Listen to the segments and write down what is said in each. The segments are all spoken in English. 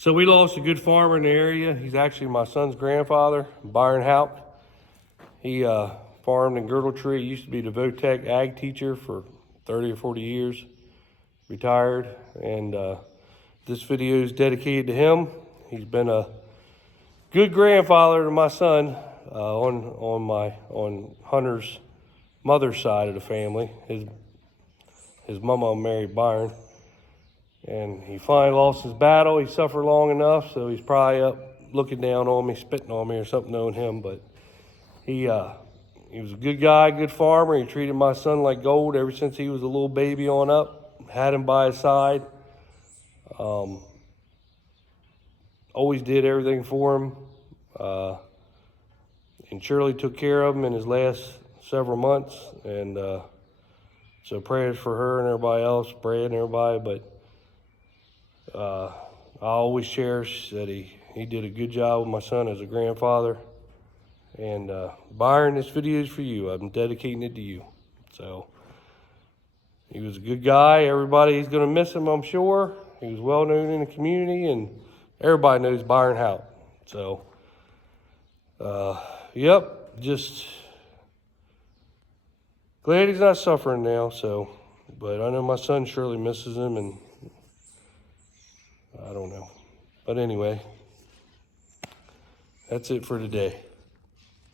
So we lost a good farmer in the area. He's actually my son's grandfather, Byron Houck. He farmed in Girdle Tree. He used to be the Votech ag teacher for 30 or 40 years, retired. And this video is dedicated to him. He's been a good grandfather to my son on Hunter's mother's side of the family. His mama married Byron. And he finally lost his battle. He suffered long enough, so he's probably up looking down on me, spitting on me or something knowing him. But he was a good guy, good farmer. He treated my son like gold ever since he was a little baby on up. Had him by his side. Always did everything for him. And Shirley took care of him in his last several months. And so prayers for her and everybody else, Brad and everybody. But I always cherish that he did a good job with my son as a grandfather. And Byron, this video is for you. I'm dedicating it to you. So he was a good guy. Everybody's going to miss him, I'm sure. He was well known in the community, and everybody knows Byron Houck. So, yep, just glad he's not suffering now. So, but I know my son surely misses him, and I don't know. But anyway, that's it for today.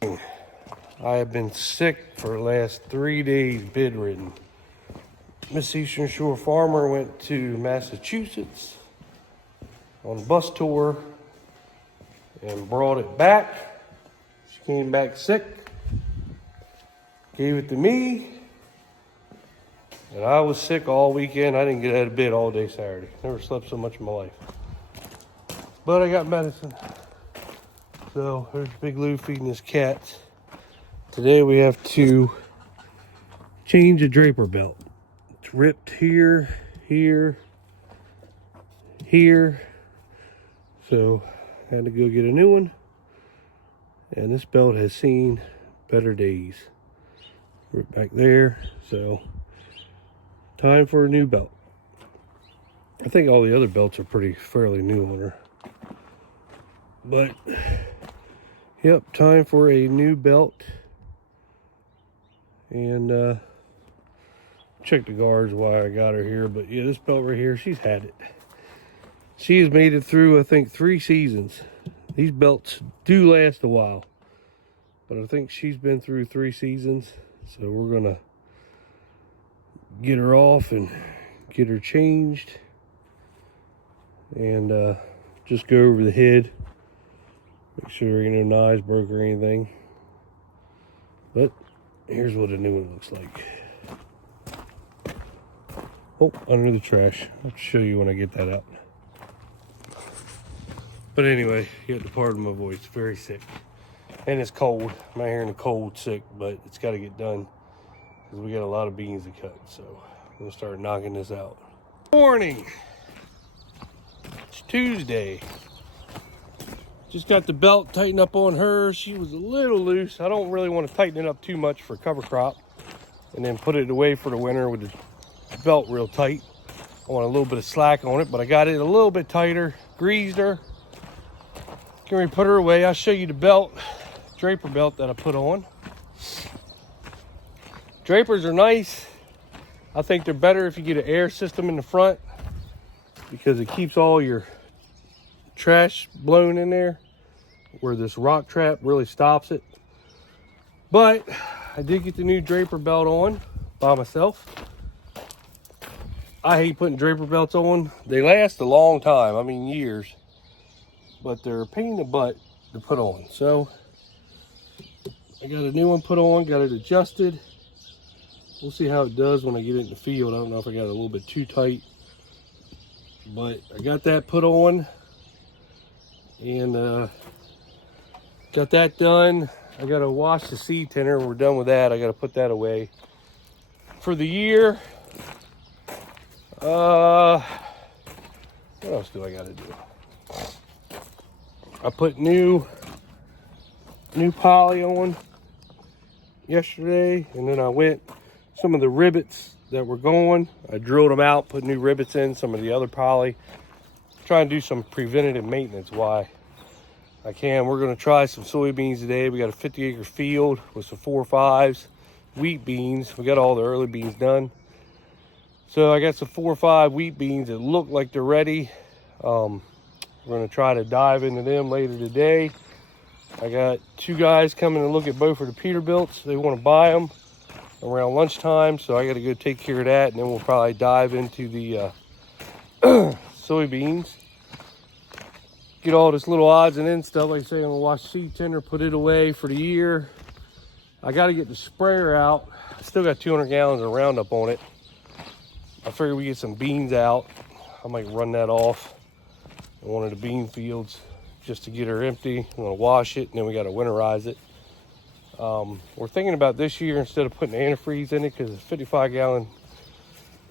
I have been sick for the last 3 days, bedridden. Miss Eastern Shore Farmer went to Massachusetts on a bus tour and brought it back. She came back sick, gave it to me, and I was sick all weekend. I didn't get out of bed all day Saturday. Never slept so much in my life. But I got medicine. So there's Big Lou feeding his cats. Today we have to change the draper belt. It's ripped here, here, here. So I had to go get a new one. And this belt has seen better days. Ripped back there. So time for a new belt. I think all the other belts are fairly new on her. But yep, time for a new belt. And check the guards why I got her here. But yeah, this belt right here, she's had it. She has made it through, I think, 3 seasons. These belts do last a while. But I think she's been through 3 seasons. So we're gonna get her off and get her changed. And just go over the head. Make sure there ain't no knives broke or anything. But here's what a new one looks like. Oh, under the trash. I'll show you when I get that out. But anyway, you have to pardon my voice. Very sick. And it's cold. I'm out here in the cold sick, but it's got to get done. Because we got a lot of beans to cut. So I'm going to start knocking this out. Morning. It's Tuesday. Just got the belt tightened up on her. She was a little loose. I don't really want to tighten it up too much for cover crop. And then put it away for the winter with the belt real tight. I want a little bit of slack on it, but I got it a little bit tighter. Greased her. Can we put her away? I'll show you the belt, draper belt that I put on. Drapers are nice. I think they're better if you get an air system in the front because it keeps all your trash blown in there, where this rock trap really stops it. But I did get the new draper belt on by myself. I hate putting draper belts on. They last a long time, I mean years, but they're a pain in the butt to put on. So I got a new one put on, got it adjusted. We'll see how it does when I get it in the field. I don't know if I got it a little bit too tight, but I got that put on. And got that done. I gotta wash the seed tinner. We're done with that. I gotta put that away for the year. What else do I gotta do? I put new poly on yesterday, and then I went some of the rivets that were going. I drilled them out, put new rivets in, some of the other poly. try and do some preventative maintenance while I can. We're gonna try some soybeans today. We got a 50-acre field with some 4.5s, wheat beans. We got all the early beans done. So I got some 4.5 wheat beans that look like they're ready. We're gonna try to dive into them later today. I got 2 guys coming to look at both of the Peterbilts. They want to buy them around lunchtime, so I got to go take care of that, and then we'll probably dive into the soybeans. Get all this little odds and ends stuff. Like I say, I'm gonna wash seed tender, put it away for the year. I got to get the sprayer out. I still got 200 gallons of Roundup on it. I figure we get some beans out. I might run that off in one of the bean fields just to get her empty. I'm gonna wash it, and then we got to winterize it. We're thinking about this year, instead of putting antifreeze in it, because a 55-gallon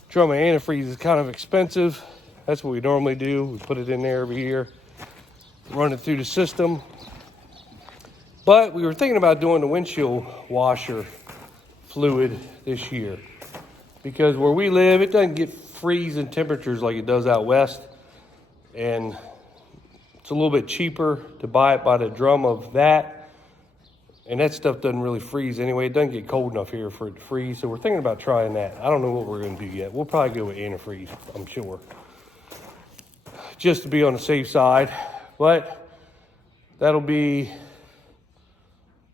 drum of antifreeze is kind of expensive. That's what we normally do. We put it in there every year, run it through the system. But we were thinking about doing the windshield washer fluid this year, because where we live, it doesn't get freezing temperatures like it does out west, and it's a little bit cheaper to buy it by the drum of that, and that stuff doesn't really freeze anyway. It doesn't get cold enough here for it to freeze, so we're thinking about trying that. I don't know what we're going to do yet. We'll probably go with antifreeze, I'm sure, just to be on the safe side. But that'll be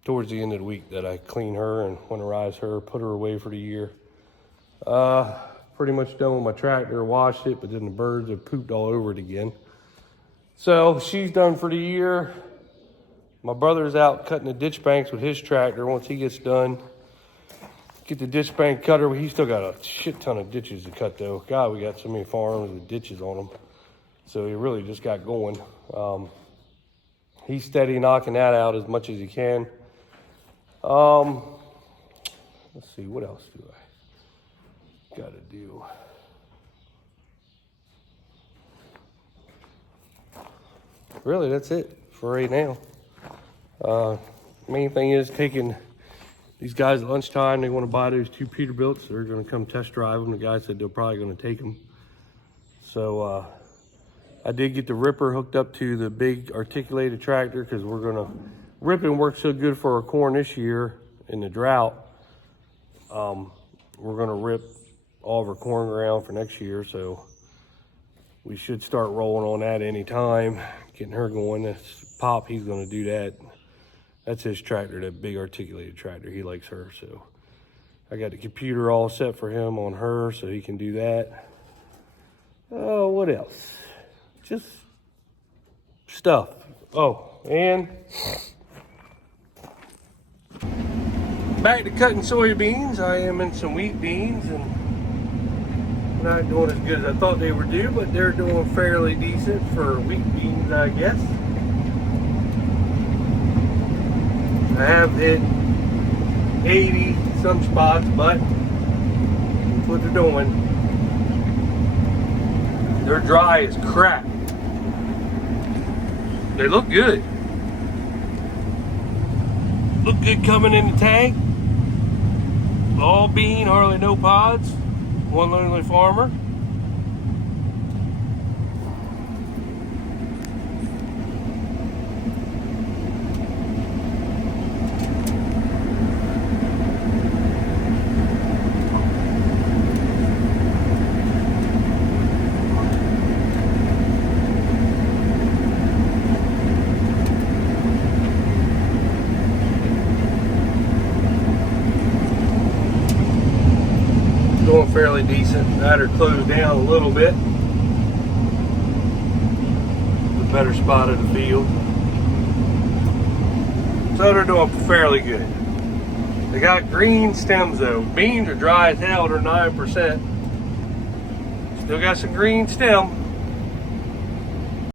towards the end of the week that I clean her and winterize her, put her away for the year. Pretty much done with my tractor, washed it, but then the birds have pooped all over it again. So she's done for the year. My brother's out cutting the ditch banks with his tractor. Once he gets done, get the ditch bank cutter. He's still got a shit ton of ditches to cut though. God, we got so many farms with ditches on them. So he really just got going. He's steady knocking that out as much as he can. Let's see, what else do I gotta do? Really, that's it for right now. Main thing is taking these guys at lunchtime. They want to buy those 2 Peterbilts. They're going to come test drive them. The guy said they're probably going to take them. So I did get the ripper hooked up to the big articulated tractor, because we're going to, ripping worked so good for our corn this year in the drought. We're going to rip all of our corn ground for next year, so we should start rolling on that anytime, getting her going. That's Pop, he's going to do that. That's his tractor, that big articulated tractor. He likes her, so I got the computer all set for him on her, so he can do that. Oh, what else? Just stuff. Oh, and back to cutting soybeans. I am in some wheat beans, and not doing as good as I thought they would do, but they're doing fairly decent for wheat beans, I guess. I have hit 80 some spots, but that's what they're doing. They're dry as crap. They look good. Look good coming in the tank. All bean, hardly no pods. One lonely farmer. Doing fairly decent. I had her closed down a little bit. The better spot of the field. So they're doing fairly good. They got green stems though. Beans are dry as hell, they're 9%. Still got some green stem.